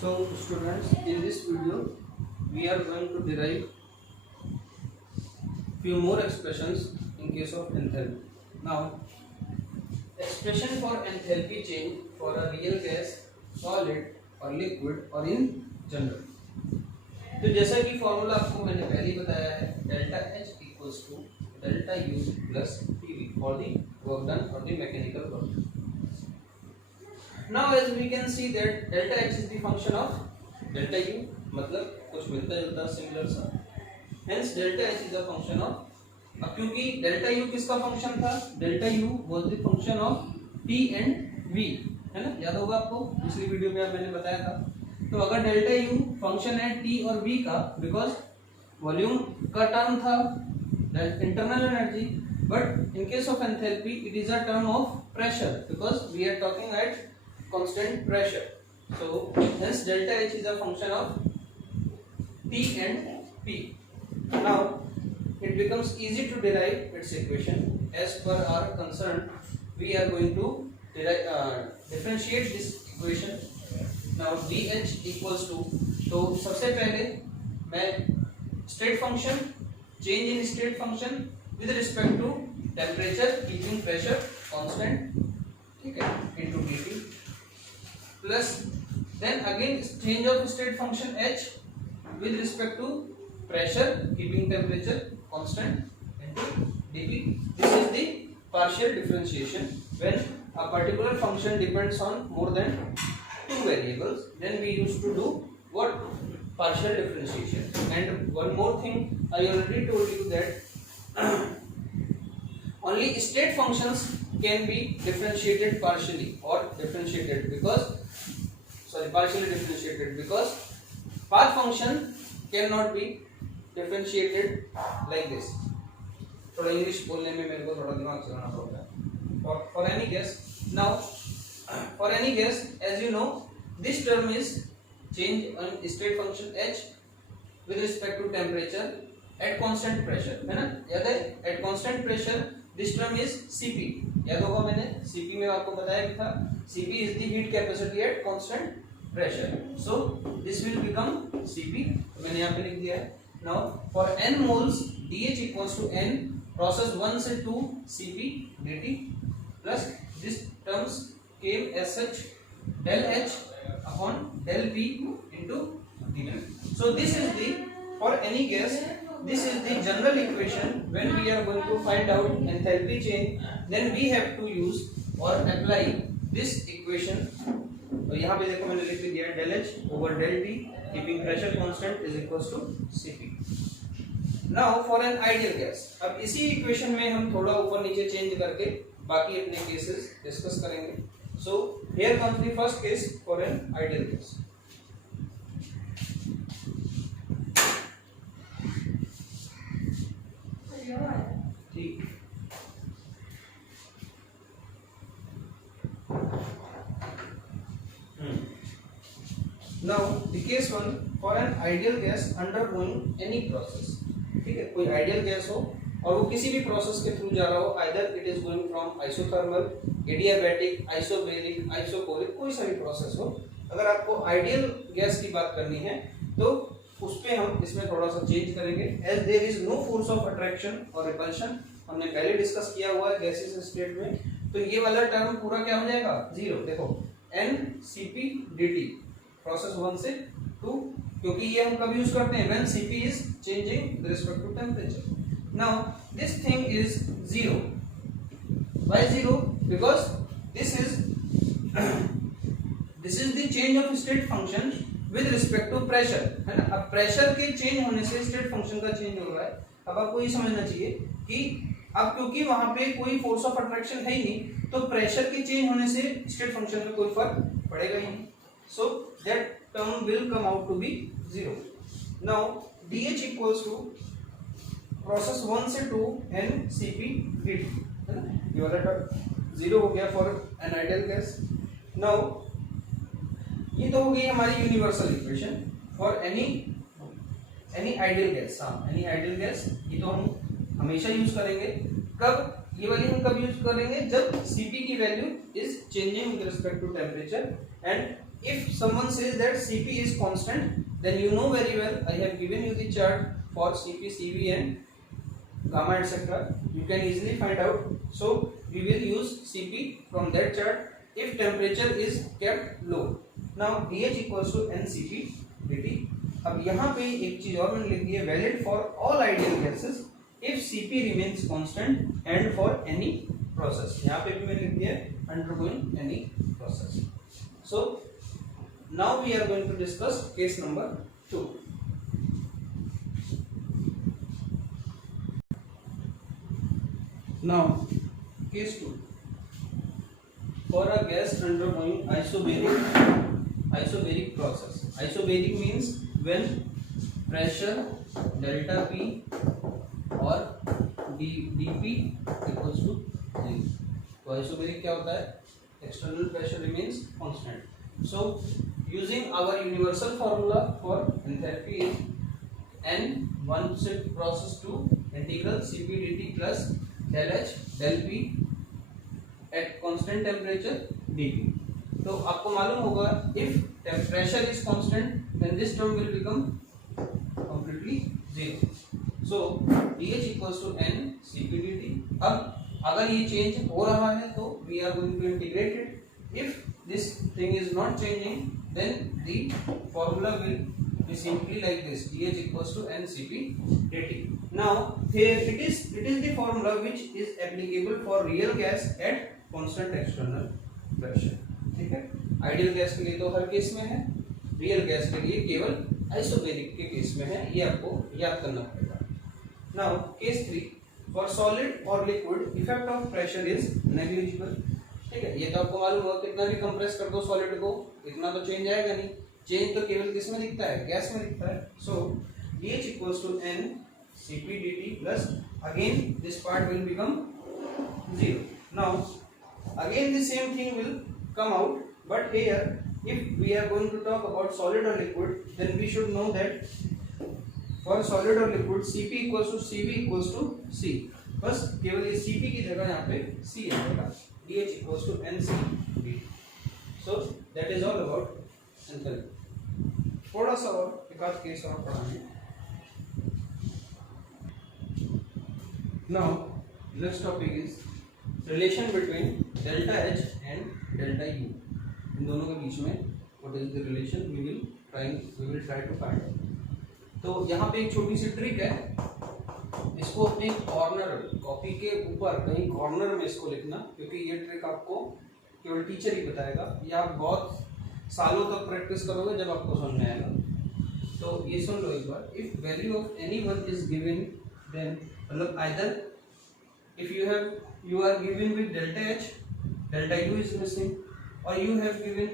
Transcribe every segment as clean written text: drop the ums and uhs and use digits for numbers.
So students, in this video we are going to derive few more expressions in case of enthalpy. Now, expression for enthalpy change for a real gas, solid or liquid or in general. तो जैसा कि formula आपको मैंने पहले ही बताया है, delta H equals to delta U plus PV for the work done और the mechanical work. Now as we can see that delta H is the function of delta U, मतलब कुछ मिलता जुलता सिमिलर सा. Hence delta H is a function of, अब क्योंकि delta U किसका function था, delta U was the function of T and V, है ना, याद होगा आपको पिछली वीडियो में मैंने बताया था. तो अगर डेल्टा U फंक्शन है T और V का, बिकॉज वॉल्यूम का टर्म था internal energy, but in case of enthalpy it is a term of pressure because we are talking at constant pressure. So hence delta H is a function of T and P. Now it becomes easy to derive its equation. As per our concern, we are going to differentiate this equation. Now dH equals to, तो सबसे पहले मैं state function, change in state function with respect to temperature keeping pressure constant, ठीक है, into dt plus then again change of state function H with respect to pressure keeping temperature constant into dP. This is the partial differentiation. When a particular function depends on more than two variables, then we used to do what? Partial differentiation. And one more thing, I already told you that only state functions can be differentiated partially or differentiated because partially differentiated because path function cannot be differentiated like this. थोड़ा English बोलने में मेरे को थोड़ा दिमाग चलाना पड़ता है. For any guess, now for any guess, as you know, this term is change on state function H with respect to temperature at constant pressure, है ना, याद है, at constant pressure this term is Cp. याद होगा मैंने Cp में आपको बताया भी था, Cp is the heat capacity at constant pressure. So this will become Cp, मैंने यहाँ पे लिख दिया है. Now for n moles dH equals to n process 1 से 2 Cp dt plus this terms came as such del H upon del P into dt. So this is the, for any gas, this is the general equation. When we are going to find out enthalpy change, then we have to use or apply this equation. तो यहाँ पे देखो मैंने लिख दिया del H over del T keeping pressure constant is equals to Cp. Now for an ideal gas, अब इसी equation में हम थोड़ा ऊपर नीचे चेंज करके बाकी अपने केसेस डिस्कस करेंगे. So here comes the first case for an ideal gas. ठीक. Now the case one for an ideal gas undergoing any process, ठीक है, कोई ideal gas हो और वो किसी भी प्रोसेस के थ्रू जा रहा हो, either it is going from isothermal, adiabatic, isobaric, isochoric, कोई सा भी प्रोसेस हो. अगर आपको आइडियल गैस की बात करनी है तो उस पे हम इसमें थोड़ा सा चेंज करेंगे. As there is no force of attraction और रिपल्शन, हमने पहले डिस्कस किया हुआ है गैसेस स्टेट में, तो ये वाला टर्म पूरा क्या हो जाएगा, जीरो. देखो NCP dt प्रोसेस 1 से 2, क्योंकि ये हम कब यूज करते हैं, when Cp is changing with respect to temperature. Now this thing is zero. Why zero? Because this is the change of state function with respect to pressure, है ना. अब प्रेशर के चेंज होने से स्टेट फंक्शन का change हो रहा है. अब आपको ये समझना चाहिए कि अब क्योंकि वहां पे कोई फोर्स ऑफ अट्रैक्शन है ही नहीं, तो प्रेशर के चेंज होने से स्टेट फंक्शन में कोई फर्क पड़ेगा ही नहीं. So that term will come out to be zero. Now dH equals to process 1 से 2 NCP dt, है ना, ये वाला टर्म जीरो हो गया for an ideal gas. Now ये तो हो गई हमारी universal equation for any ideal gas. हाँ, एनी आइडियल गैस ये तो हम हमेशा यूज करेंगे. कब? ये वाली हम कब यूज करेंगे, जब Cp की value is changing with respect to temperature and if someone says that Cp is constant, then you know very well, I have given you the chart for Cp, Cv and gamma etc. You can easily find out. So we will use Cp from that chart if temperature is kept low. Now dH equals to NCP dt. अब यहाँ पे एक चीज और मैंने लिख दी है, valid for all ideal gases if Cp remains constant and for any process. यहाँ पे भी मैंने लिख दिया है undergoing any process. So now we are going to discuss case number 2. Now, case 2. For a gas undergoing isobaric process. Isobaric means when pressure delta P or dP equals to 0. तो isobaric क्या होता है? External pressure remains constant. So, using our universal formula for enthalpy is N1 shift process to integral Cp dt plus del H del P at constant temperature dP. तो आपको मालूम होगा if pressure is constant then this term will become completely zero. So dH equals to N Cp dt. अब अगर ये change हो रहा है तो we are going to integrate it. If this thing is not changing then the formula will be simply like this, dH equals to NCP dt. Now here it is the formula which is applicable for real gas at constant external pressure. ठीक है, ideal gas के लिए तो हर case में है, real gas के लिए केवल आइसोबैरिक के केस में है, ये आपको याद करना पड़ेगा. Now case 3. फॉर सॉलिड और liquid effect of pressure is negligible. ठीक है, ये तो आपको मालूम होगा, कितना भी कंप्रेस कर दो सॉलिड को इतना तो चेंज आएगा नहीं. चेंज तो केवल किस में दिखता है? गैस में दिखता है. सो dH equals to N Cp dt plus again this part will become 0. Now again the same thing will come out, but here if we are going to talk about solid or liquid then we should know that for solid or liquid Cp equals to Cv equals to C. बस केवल ये Cp की जगह यहाँ पे C आएगा. dH equals to NC dt. So that is all about enthalpy. थोड़ा सा और एक आध केस और पढ़ाएंगे. Now next topic is relation between delta H and delta U. इन दोनों के बीच में what is the relation we will try to find out. तो यहाँ पे एक छोटी सी ट्रिक है, इसको अपने कॉर्नर कॉपी के ऊपर कहीं कॉर्नर में इसको लिखना, क्योंकि ये ट्रिक आपको केवल टीचर ही बताएगा. ये आप बहुत सालों तक प्रैक्टिस करोगे जब आपको समझ में आएगा. तो ये सुन लो एक बार. If value of any one is given then मतलब either if you are given with delta H, delta U is missing, or you have given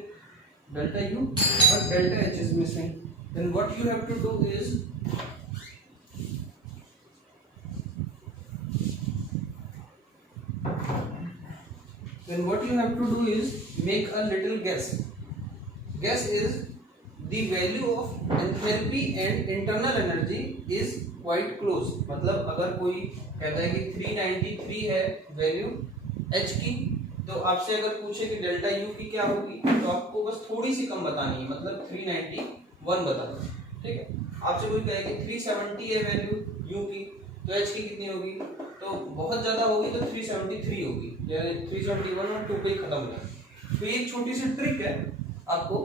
delta U but delta H is missing, then what you have to do is make a little guess. Guess is the value of enthalpy and internal energy is quite close. मतलब अगर कोई कहता है कि 393 है value H की, तो आपसे अगर पूछे कि डेल्टा U की क्या होगी तो आपको बस थोड़ी सी कम बतानी है, मतलब 391 बता दो. ठीक है, आपसे कोई कहे कि 370 है वैल्यू U की, तो H की कितनी होगी? तो बहुत ज़्यादा होगी तो 373 होगी, यानी 371 और 2 पे ही खत्म हो जाएगी. तो ये एक छोटी सी ट्रिक है आपको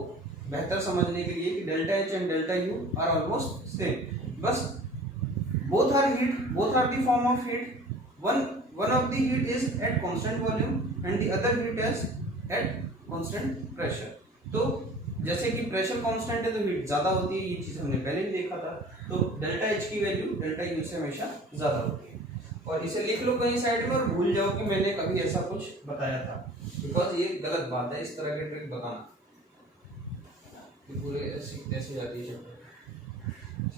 बेहतर समझने के लिए कि delta H and delta U are almost same. बस both are heat, both are the form of heat. One of the heat is at constant volume and the other heat is at constant pressure. तो जैसे कि pressure constant है तो heat ज़्यादा होती है, ये चीज़ हमने पहले भी देखा था. तो डेल्टा H की वैल्यू डेल्टा U से हमेशा ज़्यादा होती है. और इसे लिख लो कहीं साइड में और भूल जाओ कि मैंने कभी ऐसा कुछ बताया था, बिकॉज ये गलत बात है इस तरह के ट्रिक बताना कि पूरे ऐसे जाती है चैप्टर.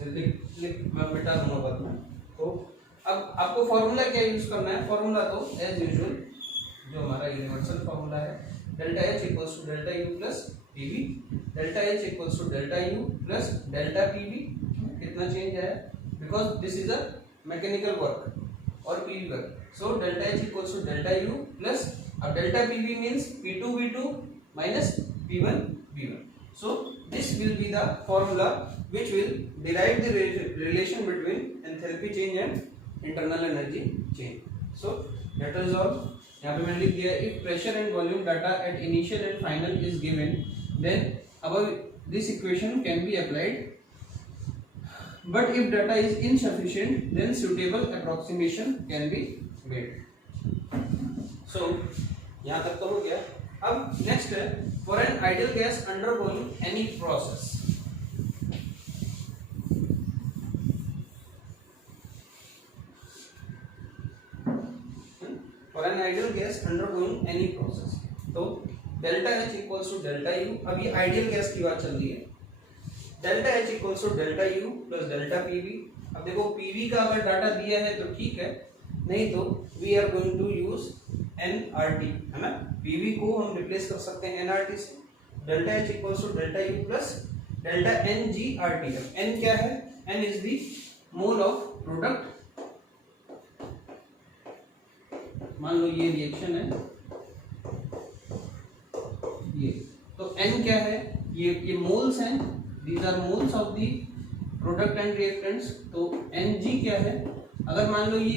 मैं मिटा दूंगा बाद में. तो अब आपको फॉर्मूला क्या यूज करना है? फॉर्मूला तो एज यूजुअल जो हमारा यूनिवर्सल फॉर्मूला है, delta H equals to delta U plus PV, delta H equals to delta U plus delta PV. कितना चेंज है? Because this is a mechanical work और PV work. So delta H equals to delta U plus अब delta PV means P2 V2 minus P1 V1. So this will be the formula which will derive the relation between enthalpy change and internal energy change. So that is all. यहाँ पे मैंने लिख दिया, if pressure and volume data at initial and final is given, then above this equation can be applied. But if data is insufficient, then suitable approximation can be made. So यहाँ तक तो हो गया. अब नेक्स्ट है, for an ideal gas undergoing any process. For an ideal gas undergoing any process, तो delta H equals to delta U. अब ये आइडियल गैस की बात चल रही है. Delta H equals to delta U plus delta PV. अब देखो PV का अगर डाटा दिया है तो ठीक है, नहीं तो we are going to use nRT, है ना. PV को हम रिप्लेस कर सकते हैं nRT से. Delta H equals to delta U plus delta NGRT. अब n क्या है? n is the mole of product. मान लो ये रिएक्शन है, ये तो n क्या है? ये मोल्स हैं. These are moles of the product and reactants. तो Ng क्या है? अगर मान लो ये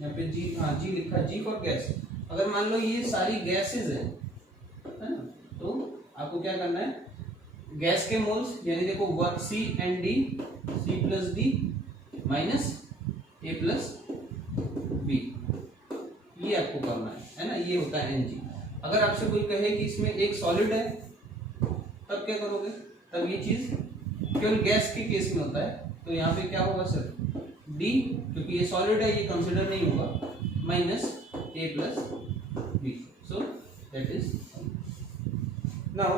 यहाँ पे G, हाँ G लिखा, G फॉर गैस. अगर मान लो ये सारी गैसेस है ना, तो आपको क्या करना है, गैस के मोल्स यानी देखो C and D, C plus D minus A plus B, ये आपको करना है ना. ये होता है Ng. अगर आपसे कोई कहे कि इसमें एक सॉलिड है, तब क्या करोगे? तब ये चीज केवल गैस के केस में होता है. तो यहाँ पे क्या होगा सर? D, क्योंकि ये सॉलिड है, ये कंसिडर नहीं होगा, minus A plus B. So that is. Now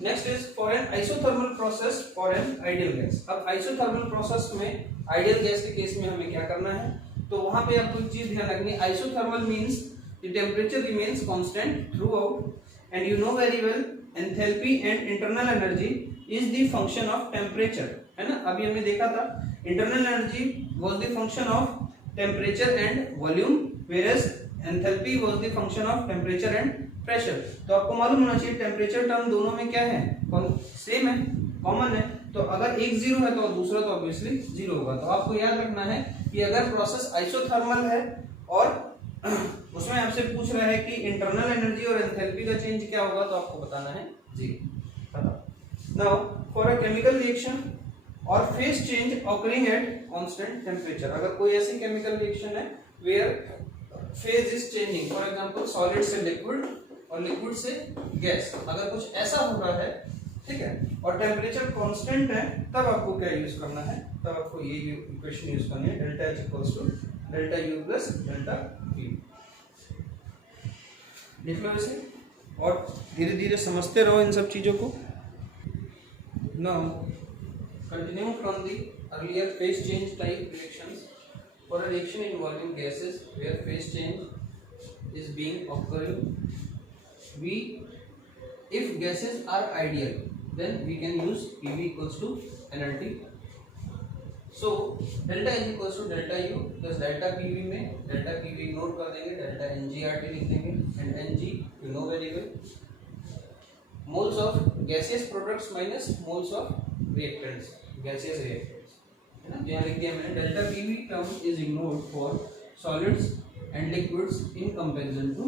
next is for an isothermal process for an ideal gas. अब isothermal process में ideal gas के केस में हमें क्या करना है? तो वहां पे आपको एक चीज ध्यान रखनी है. isothermal means the temperature remains constant throughout, and you know very well enthalpy and internal energy is the function of temperature, है ना. अभी हमने देखा था internal energy was the function of temperature and volume, whereas enthalpy was the function of temperature and pressure. तो आपको मालूम होना चाहिए टेम्परेचर टर्म दोनों में क्या है? सेम है, कॉमन है. तो अगर एक जीरो है तो दूसरा तो ऑब्वियसली जीरो होगा. तो आपको याद रखना है कि अगर प्रोसेस आइसोथर्मल है और उसमें आपसे पूछ रहा है कि इंटरनल एनर्जी और एंथैल्पी का चेंज क्या होगा, तो आपको बताना है zero. Now for a chemical reaction और phase change occurring at constant temperature. अगर कोई ऐसी केमिकल रिएक्शन है where phase is changing, for example solid से लिक्विड और लिक्विड से गैस, अगर कुछ ऐसा हो रहा है, ठीक है, और टेम्परेचर कांस्टेंट है, तब आपको क्या यूज करना है? तब आपको ये इक्वेशन यूज करनी है, delta H equals to delta U plus delta P. लिख लो इसे और धीरे धीरे समझते रहो इन सब चीजों को. Now continue from the earlier phase change type reactions. For a reaction involving gases where phase change is being occurring, if gases are ideal, then we can use PV equals to nRT. So delta H equals to delta U plus delta PV में delta PV note कर देंगे, delta NGRT लिख देंगे, and Ng you know very well, moles of gaseous products minus moles of reactants, gaseous reactants, है ना. यहाँ लिख दिया मैंने. delta PV term is ignored for solids and liquids in comparison to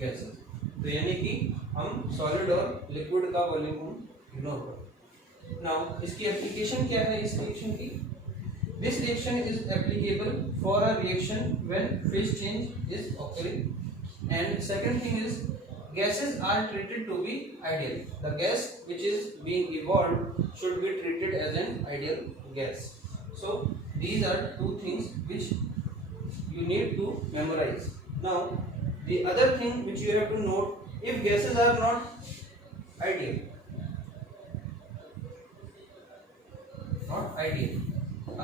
gases. तो यानी कि हम सॉलिड और लिक्विड का वॉल्यूम इग्नोर करें. नाउ इसकी एप्लीकेशन क्या है इस रिएक्शन की? This reaction is applicable for a reaction when phase change is occurring. And second thing is gases are treated to be ideal. The gas which is being evolved should be treated as an ideal gas. So these are two things which you need to memorize. Now the other thing which you have to note, if gases are not ideal,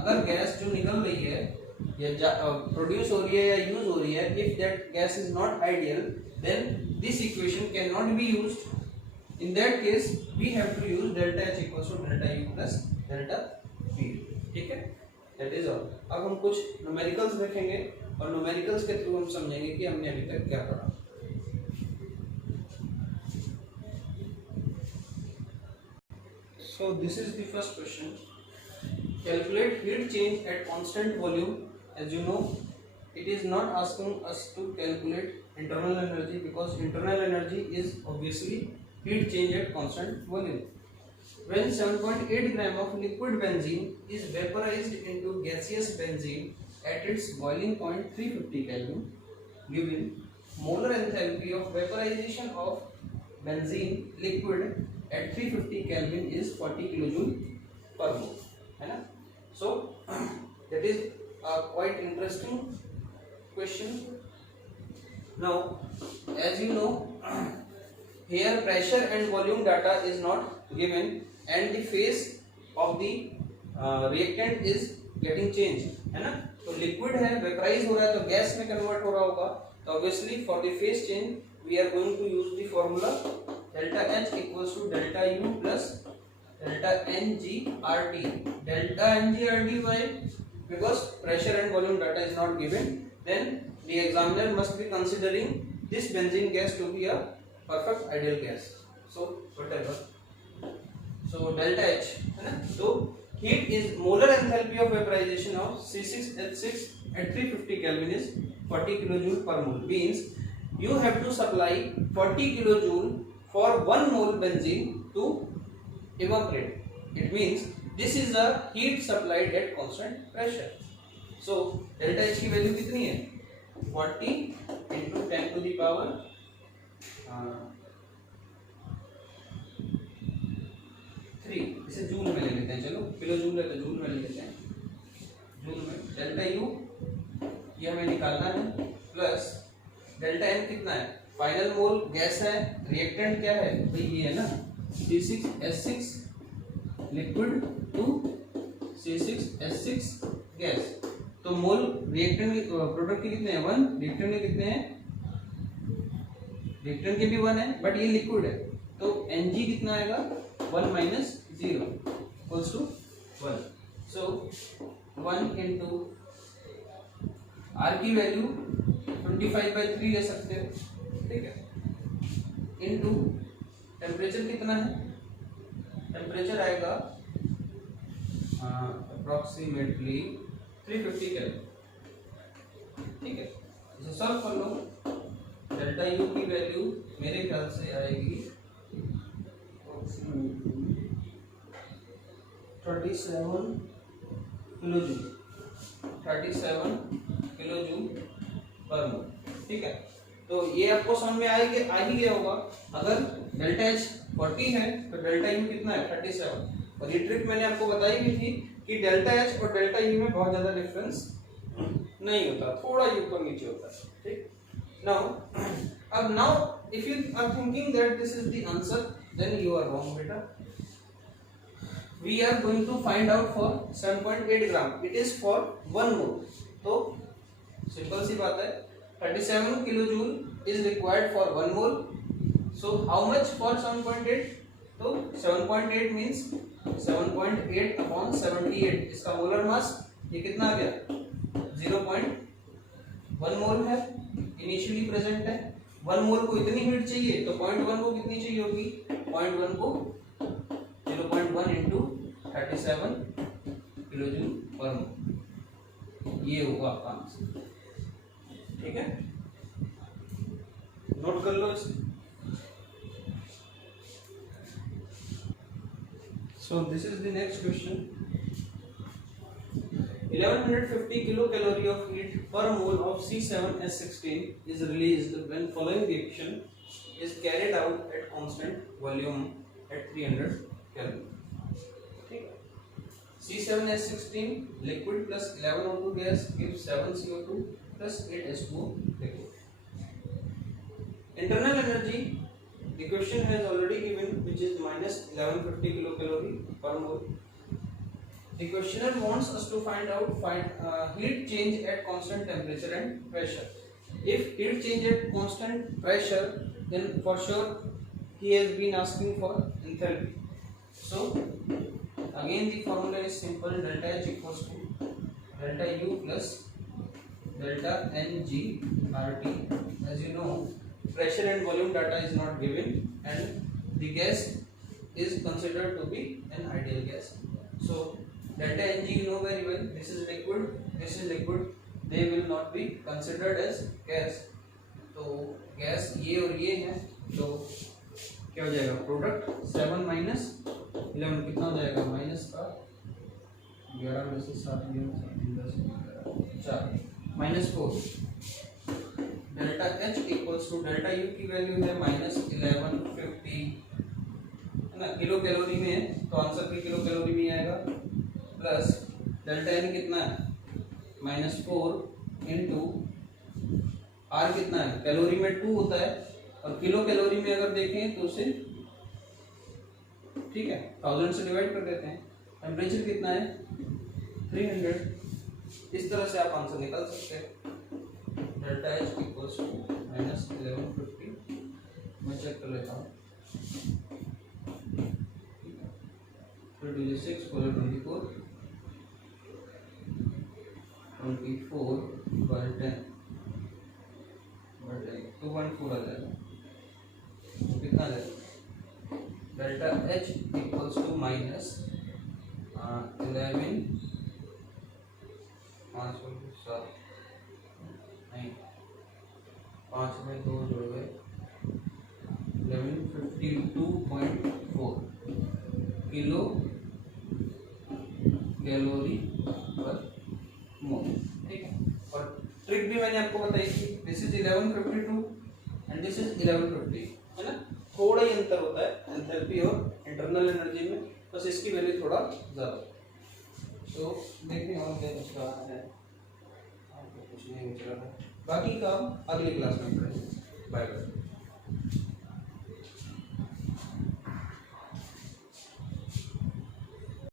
अगर gas जो निकल रही है या produce हो रही है या यूज हो रही है, if that gas is not ideal, then this equation cannot be used. In that case we have to use delta H equals to delta U plus delta P. ठीक है, that is all. अब हम कुछ numericals देखेंगे और numericals के through हम समझेंगे कि हमने अभी तक क्या पढ़ा. So this is the first question. Calculate heat change at constant volume. As you know, it is not asking us to calculate internal energy, because internal energy is obviously heat change at constant volume. When 7.8 gram of liquid benzene is vaporized into gaseous benzene at its boiling point 350 Kelvin, given molar enthalpy of vaporization of benzene liquid at 350 Kelvin is 40 kilojoule per mole, है ना? So that is a quite interesting question. Now, as you know, here pressure and volume data is not given, and the phase of the reactant is getting changed, है ना? तो liquid है, vaporize हो रहा है, तो gas में convert हो रहा होगा, तो obviously for the phase change we are going to use the formula delta H equals to delta U plus delta NGRT. Delta NGRT why? Because pressure and volume data is not given. Then the examiner must be considering this benzene gas to be a perfect ideal gas. So whatever. So delta H, है ना? So heat is molar enthalpy of vaporization of C6H6 at 350 Kelvin is 40 kilojoule per mole. Means you have to supply 40 kilojoule for 1 mole benzene to evaporate. It means this is the heat supplied at constant pressure. So delta H की value कितनी है? 40 into 10 to the power 3. इसे joule में ले लेते हैं, चलो kilo joule है तो जूल में ले लेते हैं. जूल में डेल्टा यू ये हमें निकालना है, प्लस डेल्टा एन कितना है? फाइनल मोल गैस है, रिएक्टेंट क्या है भाई? ये है ना C6H6 liquid to C6H6 gas. तो मोल रिएक्टेंट प्रोडक्ट के कितने हैं? 1. रिएक्टेंट के कितने हैं? रिएक्टेंट के भी 1 है, बट ये लिक्विड है, तो Ng कितना आएगा? 1 minus 0 equals to 1. So 1 into R की वैल्यू 25/3 ले सकते हो, ठीक है, इनटू टेम्परेचर कितना है? टेम्परेचर आएगा अप्रोक्सीमेटली 350 केल्विन, ठीक है. इसे सॉल्व कर लो. डेल्टा यू की वैल्यू मेरे ख्याल से आएगी 37 किलोजूल, 37 किलोजूल पर मोल, ठीक है. तो ये आपको समझ में आ ही गया होगा. अगर डेल्टा एच 40 है तो डेल्टा यू कितना है? 37. और ये ट्रिक मैंने आपको बताई भी थी कि डेल्टा एच और डेल्टा यू में बहुत ज्यादा डिफरेंस नहीं होता, थोड़ा ऊपर नीचे होता है, ठीक. Now if you are thinking that this is the answer, then you are wrong बेटा. We are going to find out for 7.8 gram. It is for 1 mole. तो सिंपल सी बात है, 37 kilojoule is required for 1 mole. So how much for 7.8? तो 7.8 means 7.8 upon 78. इसका molar mass ये कितना आ गया? 0.1 मोल है, इनिशियली प्रेजेंट है. 1 मोल को इतनी हीट चाहिए, तो 0.1 को कितनी चाहिए होगी? 0.1 को 0.1 into 37 किलोजूल पर मोल, ये होगा आपका आंसर, ठीक है. नोट कर लो इसे. So this is the next question. 1150 kilocalorie of heat per mole of C7H16 is released when following reaction is carried out at constant volume at 300 Kelvin. C7H16 liquid plus 11 O2 gas gives 7 CO2 plus 8 H2O liquid. Internal energy, the question has already given, which is minus 1150 kilocalorie per mole. The questioner wants us to find out heat change at constant temperature and pressure. If heat change at constant pressure, then for sure he has been asking for enthalpy. So again the formula is simple. Delta H equals to delta U plus delta NGRT. As you know, pressure and volume data is not given, and the gas is considered to be an ideal gas. So delta Ng you know very well, this is liquid, this is liquid, they will not be considered as gas. तो gas ये और ये है, तो क्या हो जाएगा product 7 minus 11 कितना हो जाएगा, माइनस का 11 में से 7 10 4 -4 delta H equals to delta U की वैल्यू है -1150 है ना, किलो कैलोरी में है तो आंसर भी किलो कैलोरी में आएगा, प्लस डेल्टा N कितना है -4 इनटू R कितना है, कैलोरी में 2 होता है और किलो कैलोरी में अगर देखें तो सिर्फ, ठीक है, 1000 से डिवाइड कर देते हैं। टेम्परेचर कितना है 300। इस तरह से आप आंसर निकाल सकते हैं। डेल्टा H इक्वल्स टू -1150, मैं चेक कर लेता हूँ, 3 6 4 24 24 by 10 2.4 आ जाएगा, तो कितना आ जाएगा, डेल्टा H इक्वल्स टू -11 5 में 2 जुड़ गए 1152.4 किलो कैलोरी पर मोल, ठीक है। और ट्रिक भी मैंने आपको बताई थी, this is 1152 and this is 1150, है ना, थोड़ा ही अंतर होता है एंथैल्पी और इंटरनल एनर्जी में, बस इसकी वैल्यू थोड़ा ज़्यादा। तो देखते हैं और क्या कुछ रहा है, आपको कुछ नहीं बच रहा है, बाकी काम अगली क्लास में पढ़ेंगे। Bye bye.